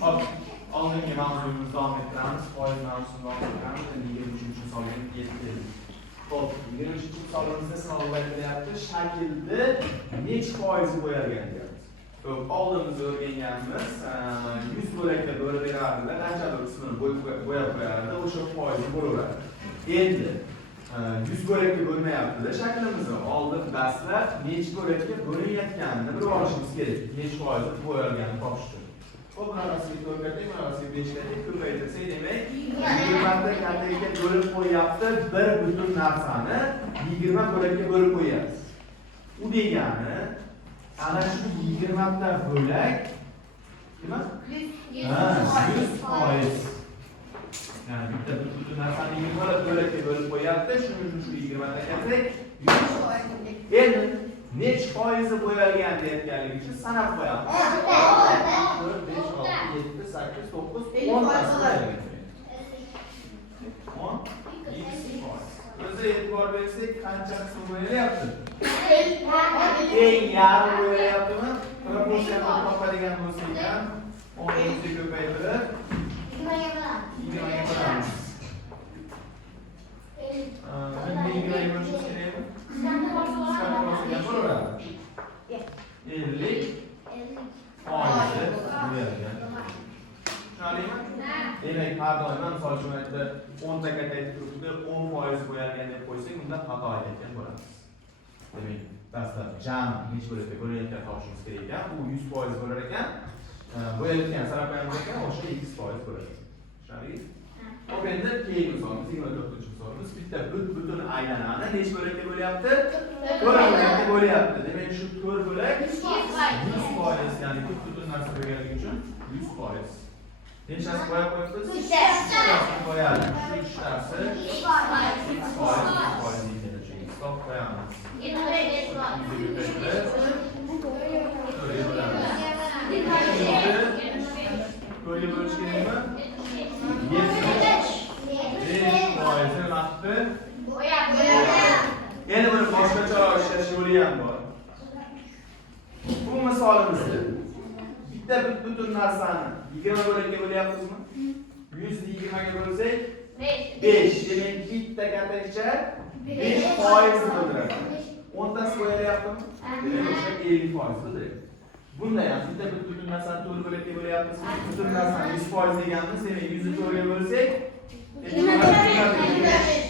Hop, oldingi mavzuyimizni davom ettiramiz. Foiz mavzusini davom ettiramiz. Endi 23-chi misolga yetdik. Xo'p, 23-chi misolimizda sinovda aytilyapti, shaklni necha foizi bo'yalgan deyapti. Xo'p, oldingiz o'rganganmiz, 100 bo'lakka bo'lib berardida, qanchadir qismini bo'yab qo'yardi, o'sha foizi bo'laveradi. Endi 100 bo'lakka bo'lmayapti-da shaklimizni. Oldin dastlab necha bo'lakka bo'linayotganini bilib olishimiz kerak. Necha foizi bo'yalganini topish uchun. Xo'p, bunaqasiga 4 katta, bunaqasiga 5 katta ko'paytirsak, demak 20 ta kattaga bo'lib qo'yapti, bir butun narsani 20 bo'lakka bo'lib qo'yapsiz. U degani ana shu 20 ta bo'lak nima? 100%. Yani bitta butun narsani 20 bo'lakka bo'lib qo'yapti, shuning uchun shu 20 ta kelsak 100%. Endi necha foizi bo'yalgan deyotganligi uchun sanab qo'yamiz. 4, 5, 6, 7, 8, 9, 10 tasi bo'yalgan. 10, 2%. O'zi e'tibor bersak, qancha qism bo'yalyapti? Eng yarmi bo'yalyaptimi? Proporsiyani topadigan bo'lsak ham 10 ga ko'paytirib 20 ga bo'lamiz. Endi 20 ga bo'lishimiz kerakmi? 50 foizi bo'yalgan. Tushunarlimi? Demak, har doim misol uchun aytdi 10 ta katta aytib turibdi, 10 foiz bo'yalgan deb qo'ysak, unda xato aytgan bo'lamiz. Demak, dastlab jami necha bo'lakka bo'layotgan topishimiz kerak ekan, u 100% bo'lar ekan, bo'yayotgan sarflaymiz ekan, o'sha x foiz bo'ladi. Tushunarlimi? Hop, endi keyingi misolimiz 24-misolimiz bitta butun aylanani necha bo'lakka bo'lyapti? 4 bo'lakka bo'lyapti. Demak, shu 4 bo'lak 100%, ya'ni butun narsa bo'lganligi uchun 100%. Nechasi qo'yib qo'yibmiz? 3 tasi qo'yadi. Shu 3 tasi foiz ekan. Stop qo'yamiz. 4 bo'lish kerakmi? 5%ni vaqti endi buni boshqacharoq ishlash yo'li ham bor. Bu misolimizda bitta butun narsani 20 bo'lakka bo'lyapmizmi? 100 ni 20 ga bo'lsak 5. Demak, bitta kattacha 5% bildiradi. 10 tasi bo'yalyaptimi? Demak, o'sha 50% bildiradi. Bunda ham bitta butun narsani 4 bo'lakka bo'lyapmiz. Butun narsani 100% deganmiz. Demak, 100 ni 4 ga bo'lsak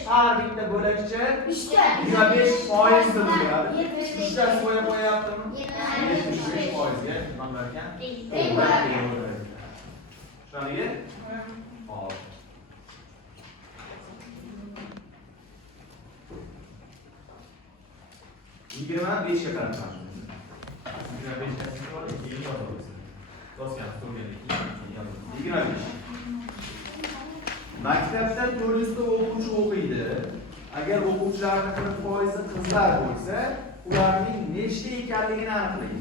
har bitta bo'lakcha 25% bildiradi. 3 tasi bo'yab qo'yaptimi? 75% ga qilgan ekan. Tushunarli? Hop. Yigirma 5 ga qarab 25 ga bor, keyin yozamiz. Do'stlar, to'g'ri. 25. Maktabda 400 ta o'quvchi o'qiydi. Agar o'quvchilarning foizi qizlar bo'lsa, ularning nechta ekanligini aniqlaydi.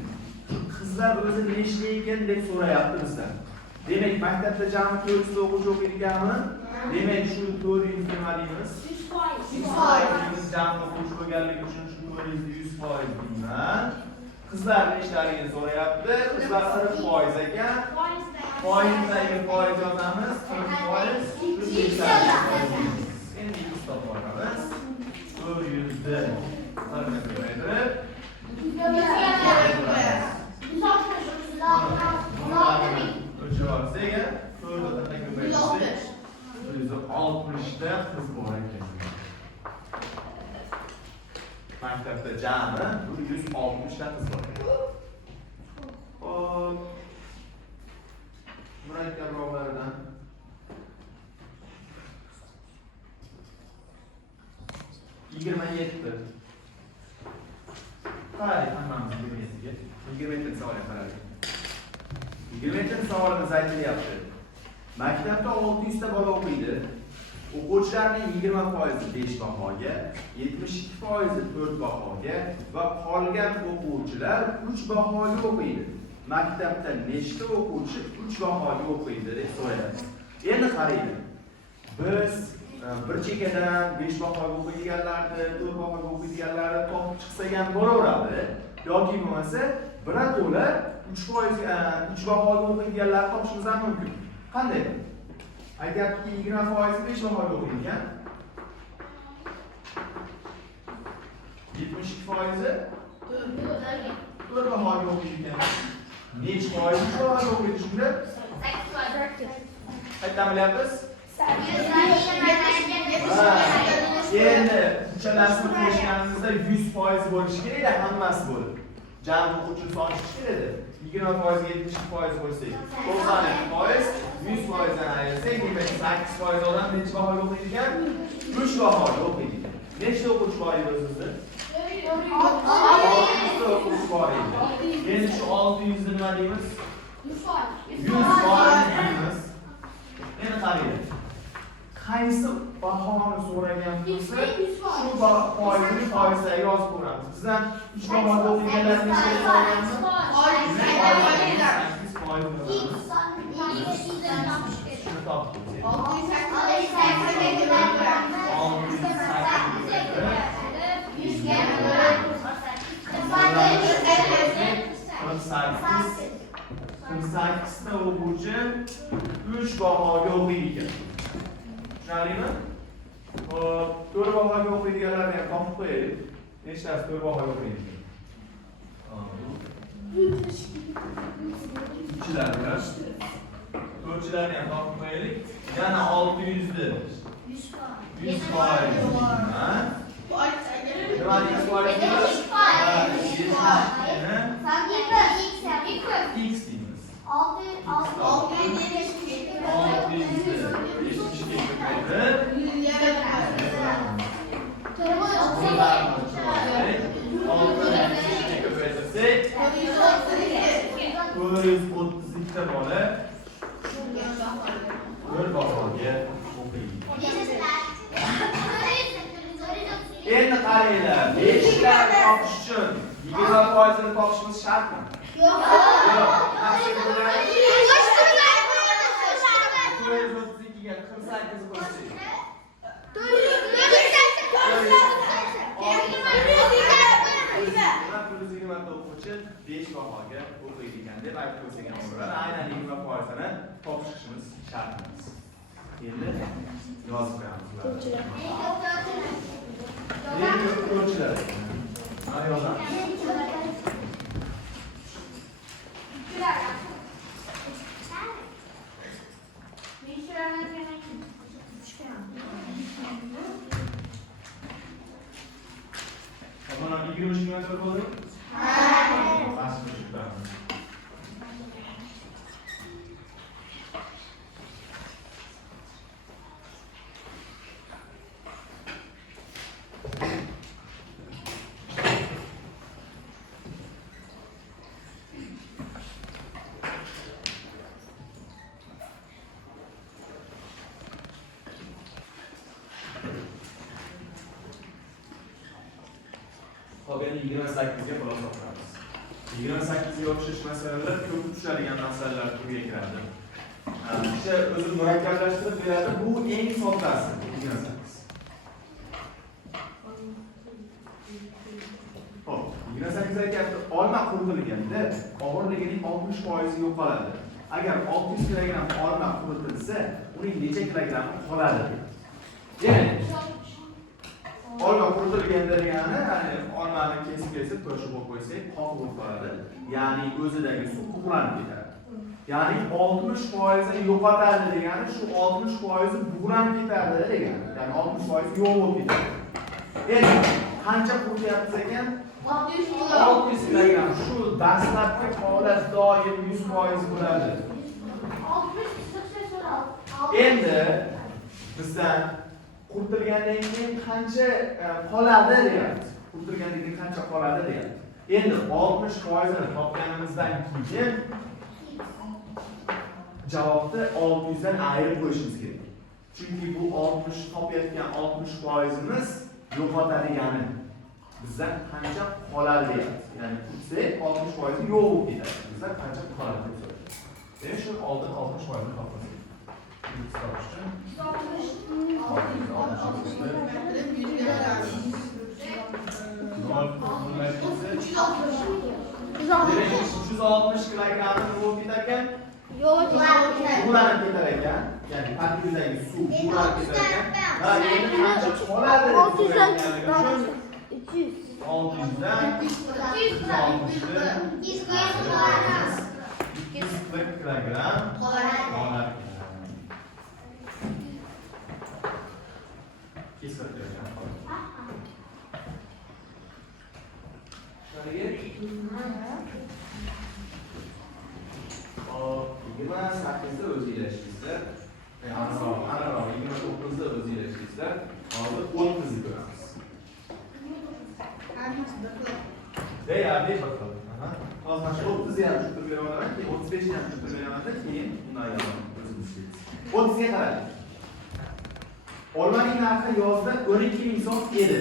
Qizlar o'zi nechta ekan deb so'rayapti bizdan. Demak, maktabda jami 400 ta o'quvchi o'qiydiganmi? Demak, shu 400 nima deymiz? 100%. Jami o'quvchi bo'lganligi uchun shu 400 ni 100% deyman. Qizlar nechtaligini so'rayapti. Qizlar 40% ekan. Foizdagi foiz yozamiz. 40% plus nechtaligini. Endi 100 topamiz. 400 ni 40 ga ko'paytirib o'chirib olsak, 4 ga ko'paytirsak 160 ta qiz bor ekan. Maktabda jami 160 ta qiz bor. Xo'p. Murakkabroqlaridan yigirma 27. Qarang, hammamiz bilmaysiz. 27 savolga qaraylik. 27 savolimiz aytilyapti. Maktabda 600 ta bola o'qiydi. O'quvchilarning 20% 5 bahoga, 72% 4 bahoga va qolgan o'quvchilar 3 bahoga o'qiydi. Maktabda nechta o'quvchi 3 bahoga o'qiydi deb so'rayapti. Endi qarang. Biz bir chekkadan 5 bahoga o'qiydiganlarni, 4 bahoga o'qiydiganlarni topib chiqsak ham bo'laveradi. Yoki bo'lmasa birato'la 3% 3 bahoga o'qiydiganlarni topishimiz ham mumkin. Qanday? Aytyaptiki 20% 5 bahoga o'qiydigan. 72% 4 bahoga o'qiydigan. Necha foiz 3 bahoga o'qiydi shunda? 8%. Aytamilyapmiz? Endi uchalasini qo'shganimizda 100% bo'lishi kerak-da, hammasi bo'lib. Jami o'quvchini soni kerak edi. 20% 72% bo'lsak, 92%, 100% dan ayirsak, demak 8% odam necha bahoga o'qiydigan? 3 bahoga o'qiydigan. Nechta o'quvchi bor edi o'zingizda? 6 o'quvchi bor edi. Endi shu 600 ni nima deymiz? 100% deymiz. Endi qarang. Qaysi bahoni so'ragan bo'lsa, shu foizini foizga yozib qo'yamiz. Bizdan 3 bahoga o'qiganlar nechta so'raganmi? 8%. Shuni topdik. 48 ta o'quvchi 3 bahoga o'qiydi ekan. Tushunarlimi? Xo'p, 4 bahoga o'qiydiganlarni ham topib qo'yaylik. Nechtasi 4 bahoga o'qiydi ekan? Uchchilarni, 4chilarni ham topib qo'yaylik. Yana 600 ni 100%. Nima deymiz foizni? X deymiz. 432 ta bola 4 bahoga o'qiydi. Endi qaranglar, 5 ta topish uchun 20% ni topishimiz shartmi? Yo'q. Yo'q. 432 ga 48 qo'shsak. 420 ta o'quvchi 5 bahoga o'qiydi ekan deb aytib qo'ysak ham bo'laveradi. Aynan 20% ni topish ishimiz shartimiz. Endi yozib qo'yamiz ularni. Ko'rchilar. Mana yozamiz. Mana 23 kilometr bo'ldi? Ha. Pastga chiqamiz. Qolgan 28 ga xulosa qilamiz. 28 ga o'xshash masalalar ko'p tushadigan masalalar turiga kiradi. O'sha o'zi murakkablashtirib beradi. Bu eng soddasi 28. Xo'p, 28 aytyapti, olma quritilganda og'irligining 60% yo'qoladi. Agar 600 kg olma quritilsa, uning necha kilogrammi qoladi? Ya'ni olma quritilganda degani, olmani kesib to'shib qo'ysak, qoq bo'lib qoladi. Ya'ni o'zidagi suv bug'lanib ketadi. Ya'ni 60% ni yo'qotadi degani, shu 60% bug'lanib ketadi degani. Ya'ni 60% yo'q bo'lib ketadi. Endi qancha qurityapmiz ekan? 600 kg. Shu dastlabki holat doim 100% bo'ladi. Endi bizdan quritilgandan keyin qancha qoladi deyapti. Quritilgandan keyin qancha qoladi deyapti. Endi 60% ni topganimizdan keyin javobni 600 dan ayirib qo'yishimiz kerak. Chunki bu 60 topayotgan 60% imiz yo'qotadigani bizdan qancha qoladi deyapti. Ya'ni qursak 60% yo'q bo'lib ketadi. Bizdan qancha qoladi deb so'raydi. Demak, shu oldin 60% ni topasak. jami nima bo'lib ketar ekan? Bulanib ketar ekan. Ya'ni tarkibidagi suv bulanib ketar ekan. Va endi qancha qoladi? 600 dan 240 kilogramm qolar. Kesib qo'ygan. Shunga 28 da o'zi ilashingizlar. Anaroq 29 da o'zi ilashingizlar. Hozir 30 ni ko'ramiz. Deyarli bakalım. Hozir mana shu 30 ni ham tushuntirib beraman, keyin 35 ni ham tushuntirib beraman, keyin undan yo'q o'zimiz ishlaymiz. 30 ga qarang. Olmaning narxi yozda 12 ming so'm edi.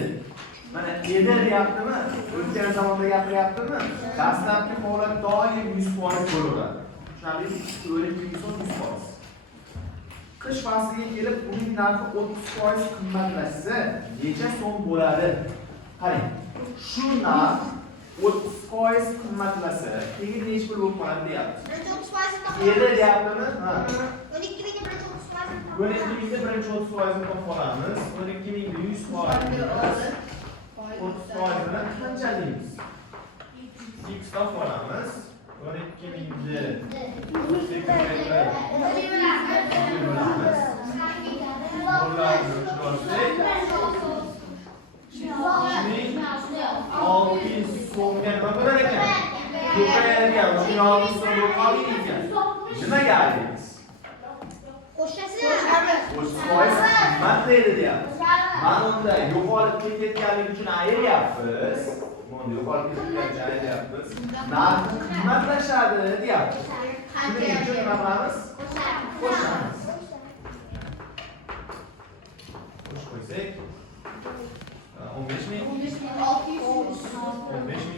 Mana edi deyaptimi? O'tgan zamonda gapiryaptimi? Dastlabki holat doim 100% bo'laveradi. Tushunarlimi? 12 ming so'm 100%. Qish fasliga kelib uning narxi 30% qimmatlashsa, necha so'm bo'ladi? Qarang. Shu narx 30% qimmatlasa, keyin necha pul bo'lib qoladi deyapti. 30% edi deyaptimi? Ha. 12 mingga 30%. 12 mingda birinchi 30%ni topib olamiz. 12 mingga 100%. 30%ni qanchalaymiz? X topib olamiz. 12 mingni 600 so'mga nima bo'lar ekan? Ko'payargan, 16 so'm bo'lib qolgan ekan. Nimaga aydingiz? Qimmat deyapmiz. Mana unda yo'qolib ketganligi uchun ayryapmiz. Mana yo'qolib ketganligi ayryapmiz. Narxi qimmatlashadi deyapmiz. Shuning uchun nima qilamiz? Qo'shamiz. Qo'shib qo'ysak 15 ming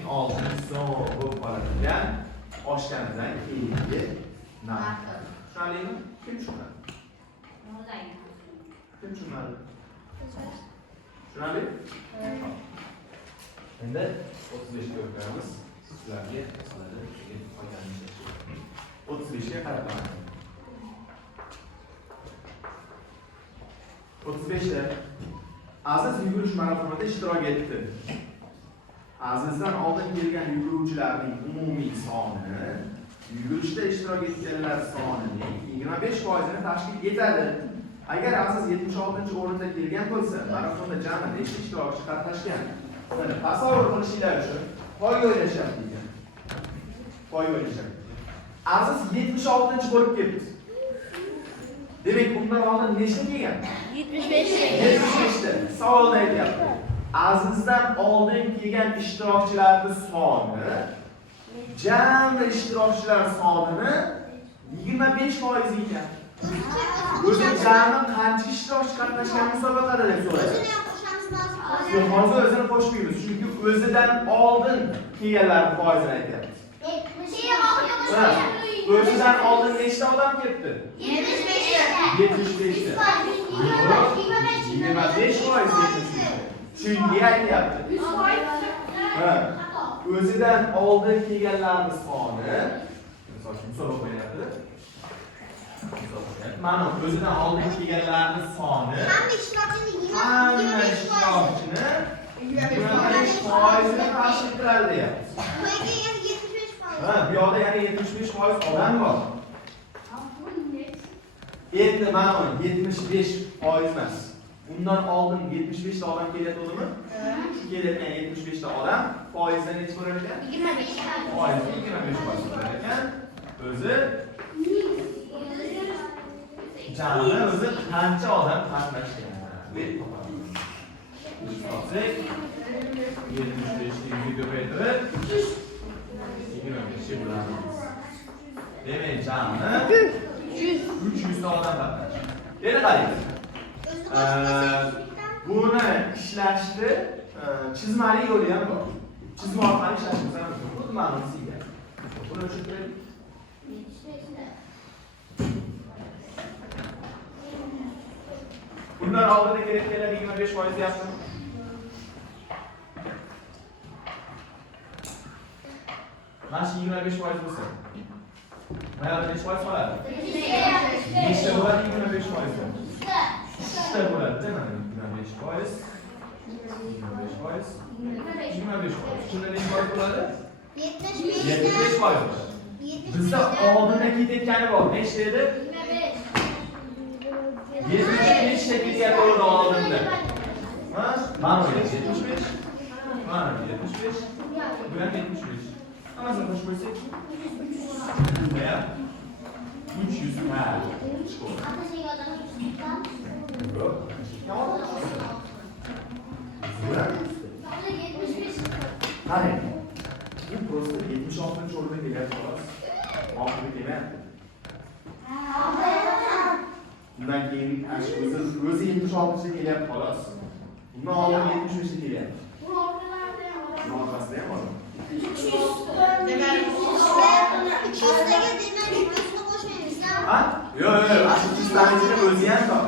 600 so'm bo'lib qoladigan oshganidan keyingi narxi. Tushunarlimi? Kim tushunadi? Kim tushunadi? Tushunarli? Endi 35 ga o'tamiz. Sizlarga masalada keyin qolganini 35 ga qarab qarang. 35 da Aziz yugurish marafonida ishtirok etdi. Azizdan oldin kelgan yuguruvchilarning umumiy soni yugurishda ishtirok etganlar sonining 25%ni tashkil etadi. Agar Aziz 76-o'rinda kelgan bo'lsa, marafonda jami nechta ishtirokchi qatnashgan? Buni tasavvur qilishinglar uchun poy o'ylashadi degan. Poy o'ylashadi. Aziz 76-bo'lib ketdi. Demak, bundan oldin nechta kelgan? 75 ta. Savolda aytyapti. Azizdan oldin kelgan ishtirokchilarning soni jami ishtirokchilar sonini 25% ekan. O'zi jami qancha ishtirokchi qatnashgan musobaqada deb so'raydi. Yo'q, hozir o'zini qo'shmaymiz, chunki o'zidan oldin kelganlarning foizini aytyapti. O'zidan oldin nechta odam ketdi? 75 ta. 25%. Chunki aytyapti. O'zidan oldin kelganlarning soni, misol uchun so'rab qo'yapti. Mana o'zidan oldin kelganlarning soni hamma ishtirokchini 25%ni tashkil qiladi deyapti. Bu yoqda yana 75% odam bor. Endi mana 75% emas. Undan oldin 75 ta odam kelayotdimi? Shu kelayotgan 75 ta odam foizdan necha bo'lar ekan? 25%. Foizdan 25% bo'lar ekan. O'zi jami o'zi qancha odam qatnashgan deb topamiz. Biz topsak 75 ni ko'paytirib 25 bo'lamiz. Demak, jami 300 ta odam qatnashgan. Endi qarang. Buni ishlashni chizmali yo'li ham bor. Chizma orqali ishlashimiz ham mumkin. Xuddi mana bunisiga. Buni tushuntiraylik. Bundan oldin kelayotganlar 25% deyapti. Mana shu 25% bo'lsa, Hayal 5 foiz qoladi. Nechta bo'ladi 25 foizda? 3ta bo'ladi, değil mi? 25 foiz. 25 foiz. 25 foiz. Shunda nech foiz bo'ladi? 75 foiz. Bizda oldinda ketayotgani bor. Nechta edi? 75 ta ketyapti oldinda. Ha? Mana bu 75. Mana bu 75. Bu ham 75. Hammasini qo'shib qo'ysak, bunda ham 300 ha. Qani, bu просто 76 o'ringa kelyapti xolos. Oxirgi kelmayapti. Bundan keyin o'zi 76 ga kelyapti xolos. Bundan oldin 75 ga kelyapti. Bu orqasida ham bor. 200'dagi demak 200'ni qo'shmaymiz. Ha? Yo'q, shu 300 tani ichida o'zi ham bor.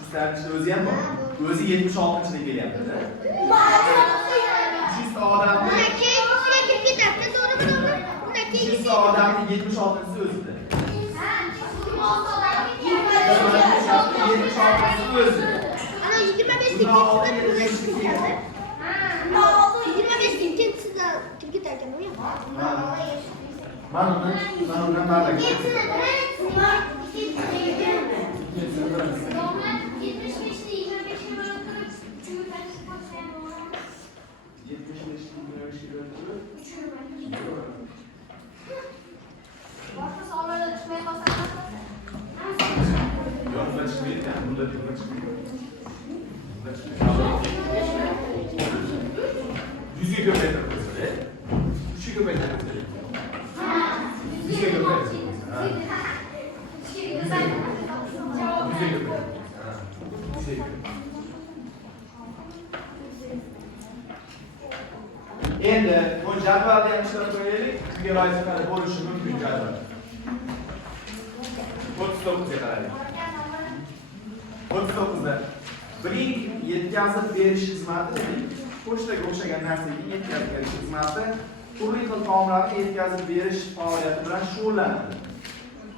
300 tani ichida o'zi ham bor. O'zi 76 ga kelyapti-da. 300 ta odamni Bundan keyin bizga kim ketadi? To'g'rimi? Bundan keyin 300 ta odamning 76'si o'zida. 76'si o'zi. Ana 25 Bundan oldin 75 ga kelgan. 25 ikkinchisida kim ketar ekan u? Mana undan bardak. Yüzge köpekler mesela. Üçü köpekler mesela. Yüzge köpekler mesela. Yüzge köpekler. Endi bu jadvalni ham ishlab qo'yaylik. Shunga vazifalar bo'lishi mumkin jadval. 39 ga qaraylik. 39 da biring yetkazib berish xizmati dedik. Pochtaga o'xshagan narsaga yetkazib berish xizmati turli xil taomlarni yetkazib berish faoliyati bilan shug'ullanadi.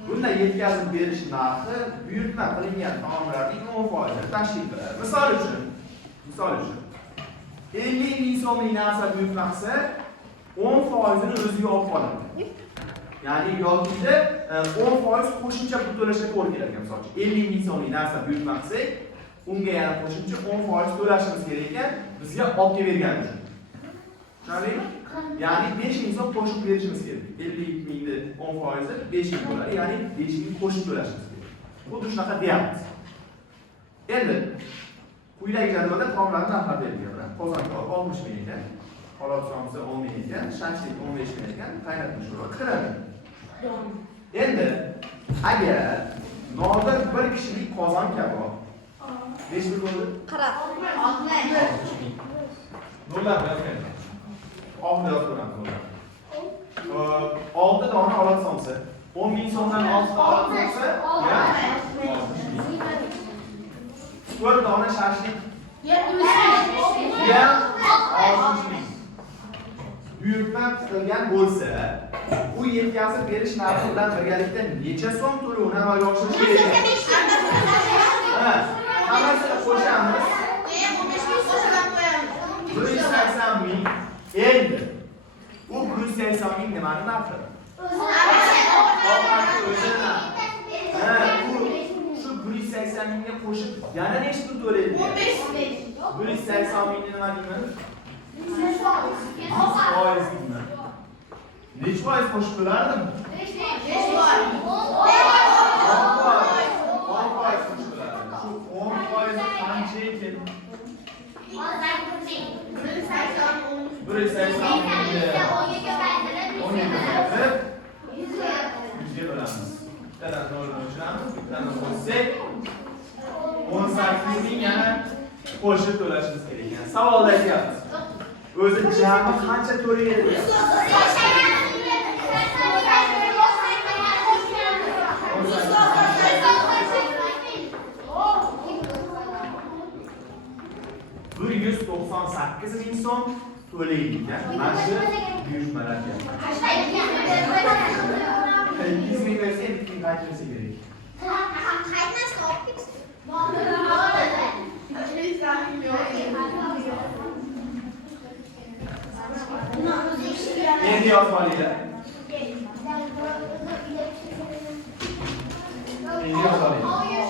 Bunda yetkazib berish narxi buyurtma qilingan taomlarning 10% tashkil qiladi. Misol uchun 50 ming so'mlik narsa buyurtma qilsa 10%ni o'ziga olib qoladi. Ya'ni yokida 10% qo'shimcha pul to'lashga to'g'ri keladi. Misol uchun 50 ming so'mlik narsa buyurtma qilsak, unga yana qo'shimcha 10% to'lashimiz kerak ekan, bizga olib kelib bergani uchun. Tushundingmi? Ya'ni 5 ming so'm qo'shib berishimiz kerak. 50 mingni 10%i 5 ming bo'ladi. Ya'ni 5 ming qo'shib to'lashimiz kerak. Xuddi shunaqa deyapmiz. Endi quyidagi jadvalda taomlarni narxlari berilgan. Qozonqor 60 ming ekan, holat somsa 10 ming ekan, shashlik 15 ming ekan, qaynatma sho'rva 40 ming. Endi agar nodir bir kishilik qozon kabob 5 ming bo'ldi. Qarab. 60 ming. Nollar yozgan. Oxirida yozib qo'yamiz. 6 dona holat somsa 10 ming so'mdan 6 ta holat somsa, ya 4 dona shashlik 70 ming. Buyurtma qilgan bo'lsa, u yetkazib berish narxi bilan birgalikda necha so'm to'lovni amalga oshirish kerak? Ha, hammasini qo'shamiz. 180 ming. Endi u 180 ming nimani narxi? Ha, shu 180 mingga qo'shib yana nechta pul to'laydi? 180 mingni nima deyman? 100% deyman. Necha foiz qo'shib to'lardim? 5%. 10% qo'shib to'lardim. Shu 10% qancha ekan? 180 mingni 10 ga 100 ga bo'lamiz. Bittadan 0 qo'shamiz, bittadan qo'shsak 18 ming yana qo'shib to'lashimiz kerak ekan. Savolda aytyapmiz. O'zi jami qancha to'laydi deyapmiz. Bir 198 ming so'm to'laydi ekan. Mana shu buyurtmalarga. 200 ming bersa keyin qaytarsa kerak. Qaytmas qolib Endi yozib olinglar. Endi yozib olinglar.